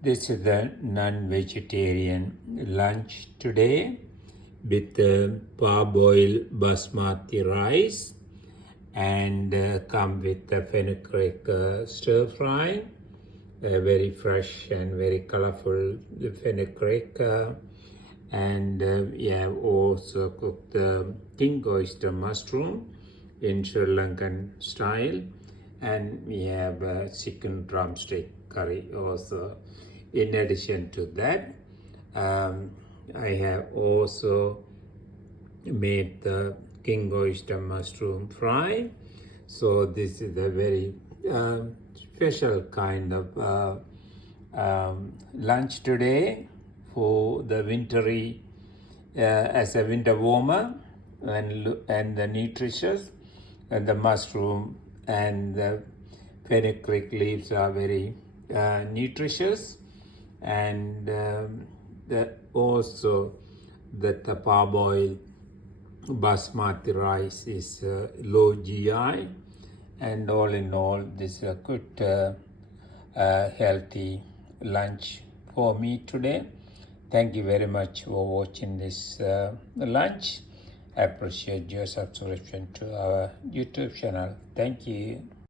This is the non-vegetarian lunch today with parboiled basmati rice and come with the fenugreek stir fry, very fresh and very colorful fenugreek, and we have also cooked the king oyster mushroom in Sri Lankan style, and we have chicken drumstick curry also. In addition to that, I have also made the king oyster mushroom fry. So this is a very special kind of lunch today for the wintry, as a winter warmer and the nutritious, and the mushroom and the fenugreek leaves are very nutritious, and also that the parboiled basmati rice is low GI, and all in all this is a good healthy lunch for me today. Thank you very much for watching this lunch. I appreciate your subscription to our YouTube channel. Thank you.